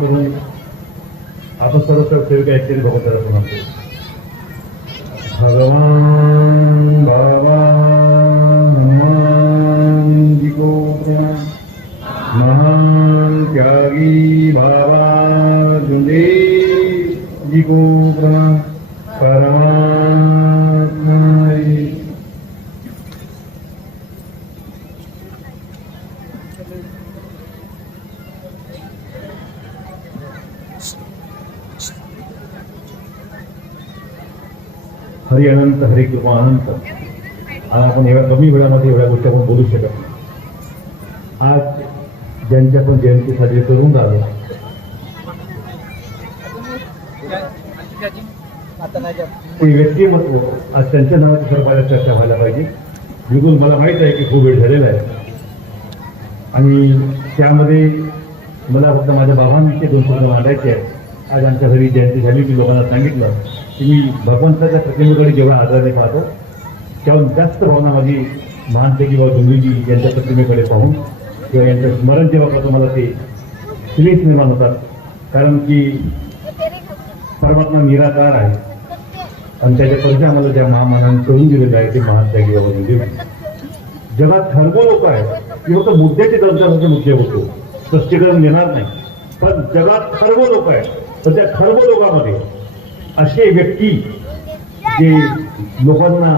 करून आपण सर्व सर्व सेवक ऐकले भगवंताला प्रणाम करू भगवान बाबा हनुमान जी को प्रणाम महान त्यागी बाबा जुंदे जी को प्रणाम परमात्मा हरि हरी अनंत हरी कृपा अनंत. आज आपण एवढ्या कमी वेळामध्ये एवढ्या गोष्टी आपण बोलू शकत नाही. आज ज्यांची आपण जयंती साजरी करून राहिलो. ते व्यक्तिमत्व आज त्यांच्या नावाची सरकारला चर्चा व्हायला पाहिजे. बिलकुल मला माहीत आहे की खूप वेळ झालेला आहे. आणि त्यामध्ये मला फक्त माझ्या बाबांविषयी दोन शब्द मांडायचे आहेत. आज आमच्या घरी जयंती झाली की लोकांना सांगितलं. की मी भगवंताच्या प्रतिमेकडे जेव्हा आदराने पाहतो तेव्हा जास्त भावना माझी महानते किंवा डोंगरीजी यांच्या प्रतिमेकडे पाहून किंवा यांचं स्मरण जेव्हा करतो मला ते फिलिंग्स निर्माण होतात. कारण की परमात्मा निराकार आहे. आणि त्याच्या परिचय आम्हाला ज्या महामानाने करून दिलेलं आहे ते महान त्यागी बाबा डोंगरी जगात ठरवू लोक आहेत. की फक्त मुद्द्याचे म्हणजे दर्जाचे मुद्दे होतो. स्पष्टीकरण देणार नाही. पण जगात सर्व लोक आहेत. तर त्या सर्व लोकांमध्ये असे व्यक्ती जे लोकांना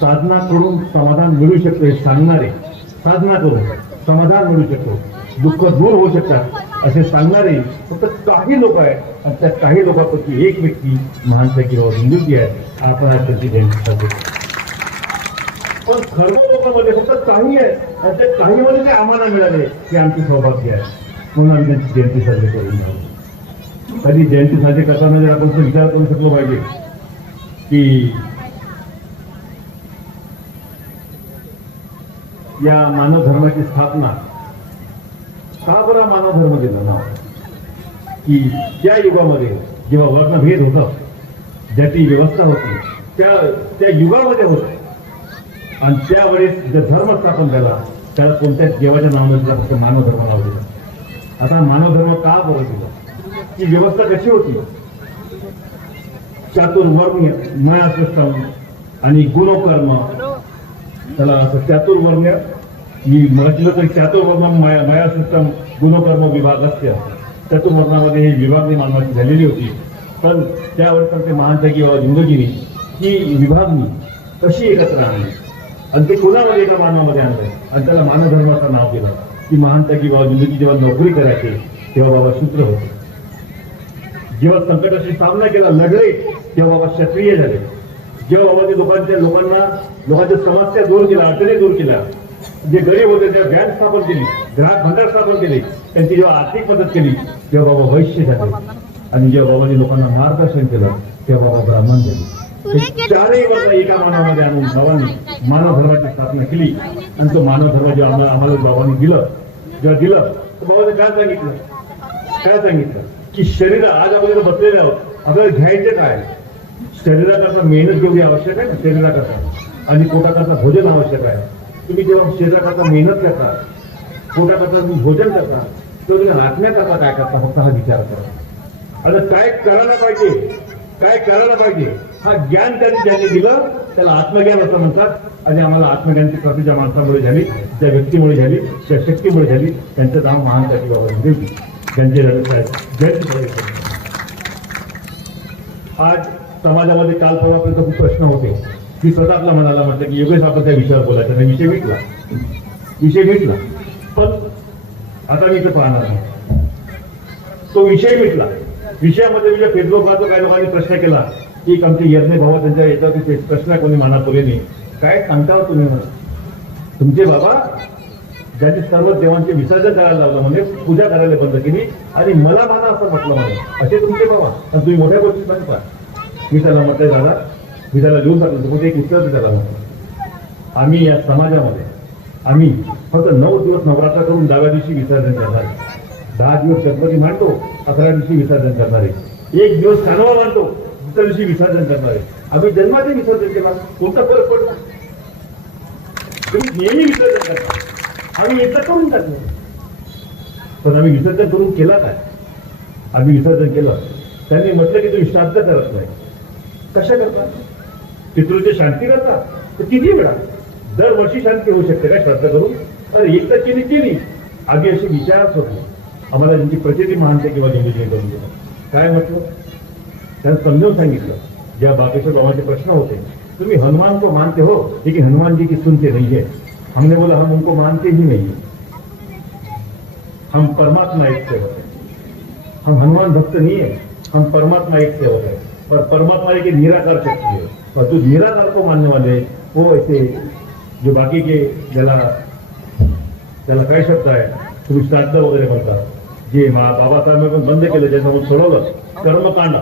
साधना करून समाधान मिळू शकतो हे सांगणारे साधना करून समाधान मिळू शकतो दुःख दूर होऊ शकतात असे सांगणारे फक्त काही लोक आहेत. आणि त्या काही लोकांपैकी एक व्यक्ती महानसा किंवा हिंदूची आहे आपण आज त्याची जयंती साजरी पण सर्व लोकांमध्ये फक्त काही आहे आणि त्या काहीमध्ये ते आम्हाला मिळाले की आमची सौभाग्य आहे. म्हणून आम्ही त्यांची जयंती साजरी करून जाऊ. कधी जयंती साजरी करताना जर आपण विचार करू शकलो पाहिजे की या मानव धर्माची स्थापना का बरा मानव धर्म दिला ना की त्या युगामध्ये जेव्हा वर्णभेद होतं ज्याची व्यवस्था होती त्या त्या युगामध्ये होत. आणि त्यावेळेस जे धर्म स्थापन झाला त्याला कोणत्याच देवाच्या नावाने दिला फक्त मानव धर्म नाव दिलं. आता मानव धर्म का बरं दिला? ती व्यवस्था कशी होती? चातुर्वर्ण्य माया सिस्टम आणि गुणकर्म. त्याला असं चातुर्वर्ण्य मी म्हटलं तर चातुर्वर्ण माया माया सिस्टम गुणकर्म विभाग असते. चतुर्वर्णामध्ये ही विभागणी मानवाची झालेली होती. पण त्यावर पण ते महान किंवा जिंदगीने ही विभागणी कशी एकत्र आणली? आणि ते कोणामध्ये एका मानवामध्ये आणलं? आणि त्याला मानधर्माचं नाव दिलं. की महानता किंवा जिंदगी जेव्हा नोकरी करायची तेव्हा बाबा सूत्र होते. जेव्हा संकटाशी सामना केला लढले तेव्हा बाबा क्षत्रिय झाले. जेव्हा बाबा ते लोकांच्या लोकांना लोकांच्या समस्या दूर केल्या अडचणी दूर केल्या जे गरीब होते तेव्हा बँक स्थापन केली ग्राहक भंडार स्थापन केले त्यांची जेव्हा आर्थिक मदत केली तेव्हा बाबा वैश्य झाले. आणि जेव्हा बाबांनी लोकांना मार्गदर्शन केलं तेव्हा बाबा ब्राह्मण झाले. चारही वर्ग एका मानवामध्ये आणून बाबांनी मानव धर्माची स्थापना केली. आणि तो मानव धर्म जेव्हा आम्हाला आम्हाला बाबांनी दिलं जेव्हा दिलं तर बाबाने काय सांगितलं? काय सांगितलं? की शरीर आज आपण बसलेलं आहोत आपल्याला घ्यायचे काय? शरीराकरता मेहनत जेवढी आवश्यक आहे ना शरीराकरता आणि पोटाकरता भोजन आवश्यक आहे. तुम्ही जेव्हा शरीराकरता मेहनत करता पोटाकरता तुम्ही भोजन करता तेव्हा तुम्ही राखण्याकरता काय करता? फक्त हा विचार करा. आता काय करायला पाहिजे? काय करायला पाहिजे? हा ज्ञान त्यांनी ज्यांनी दिलं त्याला आत्मज्ञान असं म्हणतात. आणि आम्हाला आत्मज्ञानची प्राप्ती ज्या माणसामुळे झाली ज्या व्यक्तीमुळे झाली त्या शक्तीमुळे झाली त्यांचं नाव महान त्याची बाबा देवी ज्यांचे साहेब. जयंती आज समाजामध्ये काल परवापर्यंत खूप प्रश्न होते. की स्वतः आपला मनाला म्हटलं की योगेश आपण त्या विषयावर बोलायचा नाही. विषय भेटला. विषय भेटला. पण आता मी इथं पाहणार नाही तो विषय भेटला. विषयामध्ये म्हणजे फेसबुकवर काही लोकांनी प्रश्न केला की आमचे यज्ञ भावा त्यांच्या याच्यावरती ते प्रश्न कोणी मानापुरेने काय सांगता हो तुम्ही मला? तुमचे बाबा ज्यांनी सर्व देवांचे विसर्जन करायला लावलं म्हणजे पूजा करायला बंद केली. आणि मला माना असं म्हटलं म्हणे. असे तुमचे बाबा. आणि तुम्ही मोठ्या गोष्टी सांगता मी त्याला म्हटलं दादा मी त्याला लिहून टाकलं म्हणजे एक उत्तर त्याला म्हटलं आम्ही या समाजामध्ये आम्ही फक्त नऊ दिवस नवरात्र करून दहाव्या दिवशी विसर्जन करणार आहे. दहा दिवस गणपती मांडतो अकरा दिवशी विसर्जन करणार आहे. एक दिवस कानवा मांडतो दुसऱ्या दिवशी विसर्जन करणार आहे. आम्ही जन्माचे विसर्जन केला कोणता फरक पडला? तुम्ही नेहमी विसर्जन करता. आम्ही एकदा करून टाकलं. पण आम्ही विसर्जन करून केला काय? आम्ही विसर्जन केलं. त्यांनी म्हटलं की तुम्ही श्राद्ध करत नाही. कशा करता? पितृची शांती करता? तर किती वेळा? दरवर्षी शांती होऊ शकते का श्राद्ध करून? अरे एक तर केली केली. आधी असे विचारच होते. आम्हाला त्यांची प्रचिती मानते किंवा नियोजन करून दिलं. काय म्हटलं? त्यांना समजावून सांगितलं. ज्या बाकीच्या बाबांचे प्रश्न होते तुम्ही हनुमान को मानते हो. लेकिन हनुमान जी की सुनते नहीं है हमने बोला हम उनको मानते ही नहीं हम परमात्मा एक सेवक है। हम हनुमान भक्त नहीं है। हम परमात्मा एक सेवक है। पर परमात्मा एक निराकार शक्ति है। और जो निराकार को मानने वाले वो ऐसे जो बाकी के ज्याला त्याला काय शब्द आहे तुम्ही श्राद्ध वगैरे म्हणतात जे मा बाबासाहेब पण बंद केलं ज्याच्यामध्ये सोडवलं कर्मकांड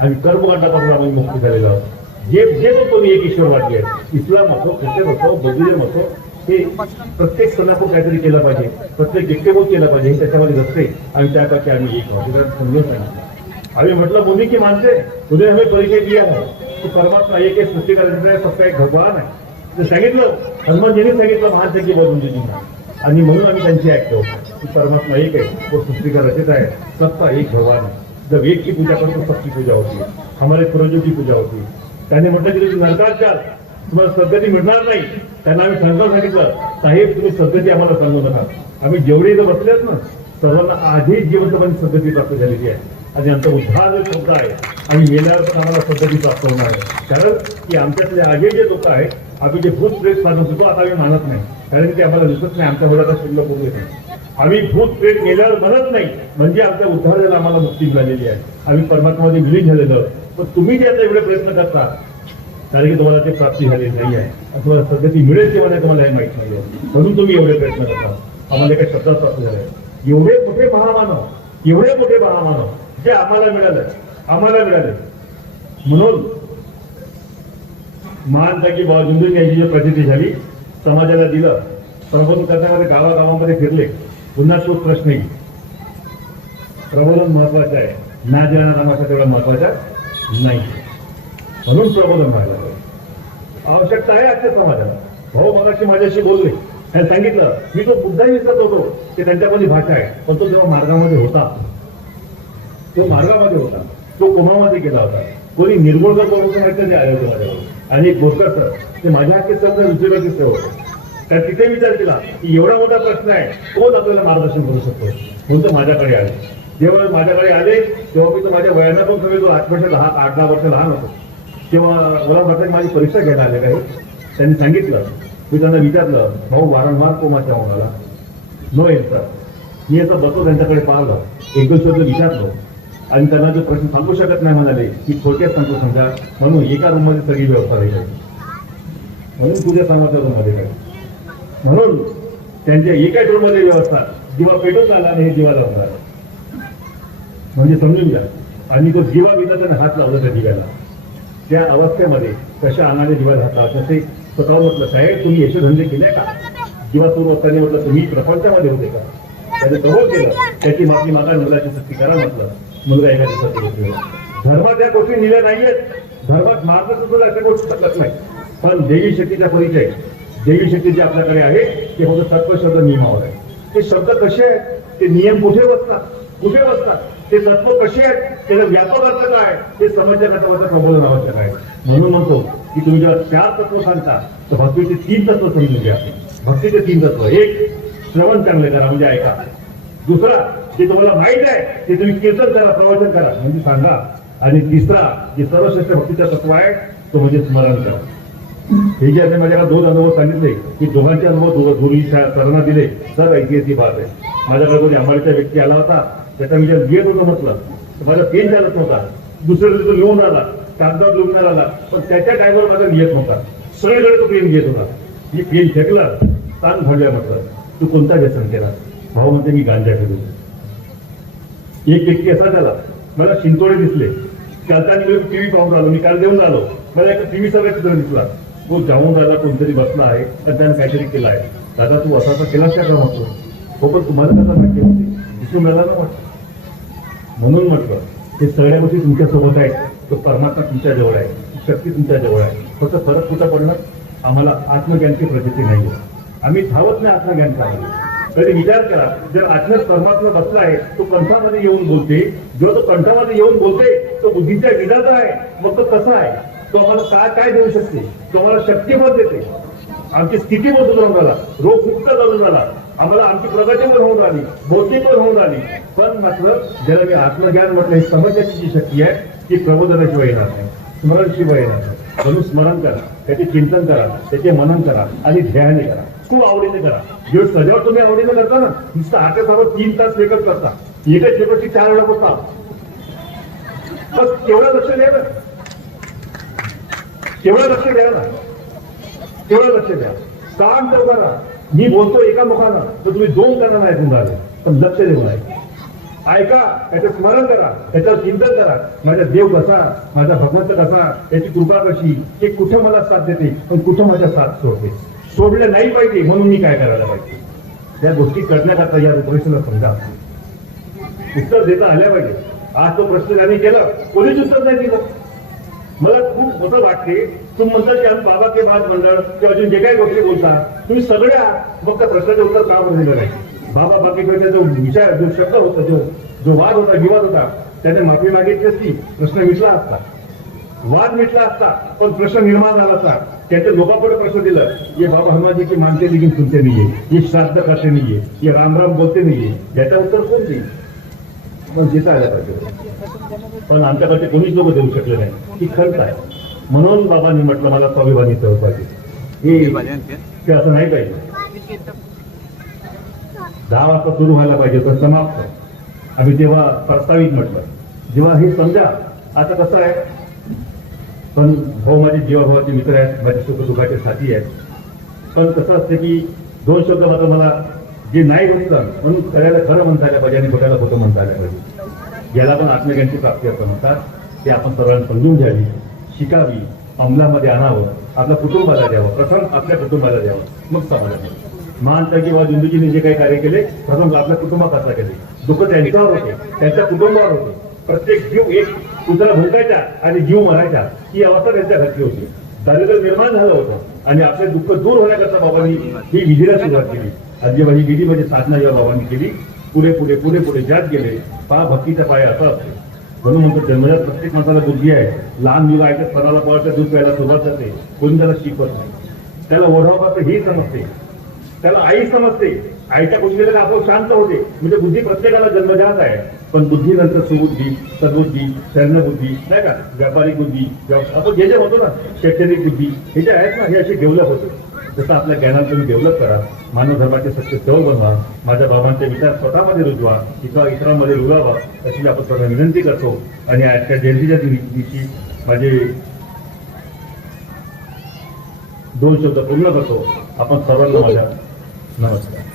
आणि कर्मकांडापासून आपण मुक्त झालेलो आहोत जे जे तो तुम्ही एक ईश्वर वाटले इस्लाम असो हो, ख्रिश्चन असो हो, बौद्धिझम असो हे प्रत्येक सणापूर काहीतरी केलं पाहिजे. प्रत्येक व्यक्तिमोल केलं पाहिजे. हे त्याच्यामध्ये नसते आणि त्यापैकी आम्ही एक आहोत समजून सांगितलं. आम्ही म्हटलं मोदी की मानते उद्या हमें परिचय दिया है की परमात्मा एक एक सृष्टी करायचं फक्त एक भगवान आहे. ते सांगितलं हनुमानजीने सांगितलं महान की बौद्धजींना आणि म्हणून आम्ही त्यांची ऐकतो की परमात्मा एक आहे तो सृष्टिका रचित आहे. सबका एक भगवान है जब एक की पूजा करतो सबकी पूजा होती. हमारे पूर्वजों की पूजा होती. त्याने म्हटलं की तुम्ही नरकात जाल. तुम्हाला सद्गती मिळणार नाही त्यांना आम्ही सांगावं सांगितलं साहेब तुम्ही सद्गती आम्हाला सांगू नका. आम्ही जेवढे इथं बसलेत ना सर्वांना आधी जिवंतपणे सद्गती प्राप्त झालेली आहे. आणि आमचा उद्धार जो शब्द आहे आणि मेल्यावर पण आम्हाला सद्गती प्राप्त होणार आहे. कारण की आमच्यातले आगे जे लोक आहेत आम्ही जे भूत प्रेत मानत होतो आता आम्ही मानत नाही. कारण की ते आम्हाला दिसत नाही आमच्या मुलाला शिल्लक होऊ नाही. आम्ही भूत प्रेत गेल्यावर म्हणत नाही म्हणजे आमच्या उद्धाराला आम्हाला मुक्ती मिळालेली आहे. आम्ही परमात्मामध्ये विलीन झालेलं. पण तुम्ही जे आता एवढे प्रयत्न करता कारण की तुम्हाला ते प्राप्ती झालेली नाही आहे. तुम्हाला सध्या ती मिळेल किंवा नाही तुम्हाला हे माहीत नाही आहे. म्हणून तुम्ही एवढे प्रयत्न करता. आम्हाला एका शब्दात प्राप्त झाले एवढे मोठे महामानव एवढे मोठे महामानव जे आम्हाला मिळाले आम्हाला मिळाले. म्हणून महान जागी बाबा जुंदून यांची जी प्रचिती झाली समाजाला दिलं प्रबोधन करण्यामध्ये गावागावामध्ये फिरले पुन्हा तो प्रश्न येईल. प्रबोधन महत्वाचं आहे. ना देणारा नामाचा तेवढा महत्त्वाचा नाही. म्हणून प्रबोधन व्हायला आवश्यकता आहे आजच्या समाजाला. भाऊ मगाशी माझ्याशी बोलले. त्यांनी सांगितलं मी तो मुद्दाही विसरत होतो की त्यांच्यामध्ये भाषा आहे. पण तो जेव्हा मार्गामध्ये होता तो मार्गामध्ये होता. तो कोमामध्ये गेला होता. कोणी निर्गुणकर करून ते आले होते. माझ्यावर आणि एक सर ते माझ्या हाती शब्द रुचिर दिसले होते तर तिथे विचार केला की एवढा मोठा प्रश्न आहे कोण आपल्याला मार्गदर्शन करू शकतो. म्हणून तर माझ्याकडे आले. जेव्हा माझ्याकडे आले तेव्हा मी तर माझ्या वयानं पण कमी तो आठ वर्ष लहान आठ दहा वर्ष लहान होतो. तेव्हा मला वाटतं माझी परीक्षा घ्यायला आले काही त्यांनी सांगितलं मी त्यांना विचारलं भाऊ वारंवार कोमाच्या होणारा नो येतात मी याचा बसतो त्यांच्याकडे पाहिलं. एक शब्द विचारलो. आणि त्यांना जो प्रश्न सांगू शकत नाही म्हणाले की थोडक्यात सांगतो समजा म्हणून एका रूममध्ये सगळी व्यवस्था राहिली म्हणून तुझ्या समाजाच्या रूममध्ये काय? म्हणून त्यांच्या एका रूममध्ये व्यवस्था जीवा पेटून आला आणि हे दिवा लावून म्हणजे समजून घ्या. आणि तो जीवा विना त्याने हात लावला त्या दिव्याला. त्या अवस्थेमध्ये कशा अनाने जीवा घातला जसे स्वतः म्हटलं साहेब तुम्ही यशोधंदे केले का? जीवा सुरू असताना म्हटलं तुम्ही प्रपंचामध्ये होते का? त्याने कबूल केलं. त्याची माफी मागा मुलाची सक्ती करा म्हटलं. मुलगा एका दिवसात घेतला धर्मात या गोष्टी लिहिल्या नाहीयेत धर्मात मार्ग सुद्धा अशा गोष्टी शकत नाही. पण देवी शक्तीचा परिचय देवी शक्ती जे आपल्याकडे आहे ते फक्त तत्व शब्द नियमावर आहे. ते शब्द कसे आहेत ते नियम कुठे बसतात? कुठे बसतात? ते तत्व कसे आहेत? त्याचा व्यापक अर्थ काय ते समजण्याकरता माझं संबोधन आवश्यक आहे. म्हणून म्हणतो की तुम्ही जेव्हा चार तत्व सांगता तर भक्तीचे तीन तत्व समजून घ्या. भक्तीचे तीन तत्व. एक श्रवण चांगले करा म्हणजे ऐका. दुसरा जे तुम्हाला माहीत आहे ते तुम्ही कीर्तन करा प्रवचन करा म्हणजे सांगा. आणि तिसरा जे सर्वश्रेष्ठ भक्तीचा तत्व आहे तो म्हणजे स्मरण करा. हे जे आता माझ्याकडे दोन अनुभव सांगितले की दोघांचे अनुभव दोघं दोन्ही सरांना दिले तर ऐतिहासिक बात आहे. माझ्याकडे कोणी अंबाडीचा व्यक्ती आला होता त्याचा विचार घेत लिहित होतो म्हटलं तर माझा पेन चालत नव्हता. दुसऱ्या दिवशी लिहून आला कागदावर लिहून आला पण त्याच्या टायमावर माझा लिहित नव्हता सगळीकडे तो पेन घेत होता. मी पेन फेकला ताण भरल्या म्हटलं तू कोणता व्यसन केला? भाऊ म्हणते मी गांजा केलो एक व्यक्ती असा झाला मला शिंतोडे दिसले. चालताना मी टीव्ही पाहून आलो मी काल देऊन आलो मला एक टीव्हीचा चित्र दिसला. तो जाऊन राहिला कोणतरी बसला आहे तर त्याने काहीतरी केलं आहे. दादा तू असा केलास त्या का? म्हटलं. हो पण तुम्हाला कसा माहिती होती दिसून मिळाला ना म्हटलं म्हणून म्हटलं ते सगळ्या गोष्टी तुमच्यासोबत आहेत. तो परमात्मा तुमच्या जवळ आहे. शक्ती तुमच्या जवळ आहे. फक्त फरक कुठं पडणार? आम्हाला आत्मज्ञानची प्रचिती नाही आहे. आम्ही धावत नाही आत्मज्ञान करायला. तरी विचार करा जर आत्म्यात परमात्मा बसला आहे तो कंठामध्ये येऊन बोलते. जेव्हा तो कंठामध्ये येऊन बोलते तो बुद्धीच्या विधाचा आहे. मग तो कसा आहे? तो आम्हाला काय काय देऊ शकते? तो आम्हाला शक्तिमत देते. आमची स्थिती बदलून झाला रोग मुक्त करून झाला आम्हाला आमची प्रगती पण होऊन आली बौद्धी पण होऊन राहिली. पण मात्र ज्याला मी आत्मज्ञान म्हटलं हे समजण्याची जी शक्ती आहे ती प्रबोधनाशिवाय येणार नाही. स्मरणशिवाय येणार नाही. म्हणून स्मरण करा त्याचे चिंतन करा त्याचे मनन करा आणि ध्यान करा. खूप आवडीने करा. जेव्हा सजावट तुम्ही आवडीने करता ना नुसतं आठ तासावर तीन तास लेखत करता एकच लेखची चार वेळा बसता बस केवढं लक्ष द्या ना. केवढं लक्ष द्या ना. तेवढं लक्ष द्या. काम तर करा. मी बोलतो एका मुखानं तर तुम्ही दोन जणांना ऐकून राहिले. पण लक्ष देऊन ऐका ऐका त्याचं स्मरण करा त्याच्यावर चिंतन करा. माझा देव कसा माझा भगवंत कसा त्याची कृपा कशी हे कुठं मला साथ देते पण कुठं माझ्या साथ सोडते? सोडलं नाही पाहिजे म्हणून मी काय करायला पाहिजे? त्या गोष्टी करण्याकरता या रुपरेषेला समजा उत्तर देता आल्या पाहिजे. आज तो प्रश्न त्यांनी केला कोणीच उत्तर नाही दिलं. मला खूप मोठं वाटते तुम्ही म्हणता की आम्ही बाबा के बाद मंडळ किंवा अजून जे काही गोष्टी बोलता तुम्ही सगळ्या फक्त मग प्रश्नाचं उत्तर का बरं दिलं नाही? बाबा बाकीकडचा जो विचार जो शब्द होता जो जो वाद होता विवाद होता त्याने माफी मागितली असती प्रश्न मिटला असता. वाद मिटला असता पण प्रश्न निर्माण झाला असता. त्याच्या लोकांपुढे प्रश्न दिलं हे बाबा हनुमानजीची की मानते लेकिन सुनते नाहीये. हे श्राद्ध करते नाहीये. हे राम राम बोलते नाहीये. याचं उत्तर कोण देईल मग देता आलं पाहिजे. पण आमच्याकडचे कोणीच लोक देऊ शकले नाही. की खरंच आहे. म्हणून बाबांनी म्हटलं मला स्वाभिमानी पाहिजे ते असं नाही पाहिजे. दहा वाजता सुरू व्हायला पाहिजे तर समाप्त. आम्ही तेव्हा प्रस्तावित म्हटलं जेव्हा हे समजा आता कसं आहे? पण भाऊ माझे जीवाभावाचे मित्र आहेत माझे सुख दुःखाचे साथी आहेत. पण कसं असते की दोन शब्द मात्र मला जे नाही म्हटलं म्हणून खऱ्याला खरं म्हणता आलं पाहिजे आणि बघायला खोटं म्हणता आलं पाहिजे. याला पण आत्मज्ञानची प्राप्ती असं म्हणतात. ते आपण सर्वांनी समजून घ्यावी. शिकावी अंमलामध्ये आणावं आपल्या कुटुंबाला द्यावं प्रथम आपल्या कुटुंबाला द्यावं मग समाजाला महानता किंवा जिंदगीने जे काही कार्य केले प्रथम आपल्या कुटुंबाकरता केले. दुःख त्यांच्यावर होते त्यांच्या कुटुंबावर होते. प्रत्येक जीव एक कुत्रा भुंकायचा आणि जीव मरायचा ही अवस्था त्यांच्या घरची होती. दारिद्र्य निर्माण झालं होतं आणि आपले दुःख दूर होण्याकरता बाबांनी ही विधीला सुरुवात केली. आणि जेव्हा ही विधी म्हणजे साधना जेव्हा बाबांनी केली. पुढे पुढे पुढे पुढे जात गेले. पा भक्तीचा पाय असा असतो. म्हणून म्हणतो जन्मजात प्रत्येक माणसाला बुद्धी आहे. लहान मुलं आहे तर स्वराला पळतं दूध प्यायला सुरुवात जाते कोणी त्याला शिकवत नाही. त्याला ओढावं ही समजते. त्याला आई समजते. आईच्या बुद्धीला आपण शांत होते. म्हणजे बुद्धी प्रत्येकाला जन्मजात आहे. पण बुद्धीनंतर सुबुद्धी सद्बुद्धी शरणबुद्धी नाही का? व्यापारी बुद्धी आपण जे जे होतो ना शैक्षणिक बुद्धी हे जे आहेत ना हे असे डेव्हलप होते. जसं आपल्या ज्ञानात तुम्ही डेव्हलप करा मानव धर्माचे सत्य सेव बनवा माझ्या बाबांचे विचार स्वतःमध्ये रुजवा किंवा इतरांमध्ये रुजावा अशी आपण सर्व विनंती करतो. आणि आजच्या जयंतीच्या दिवशी माझे दोन शब्द पूर्ण करतो. आपण सर्वांना माझ्या नमस्कार.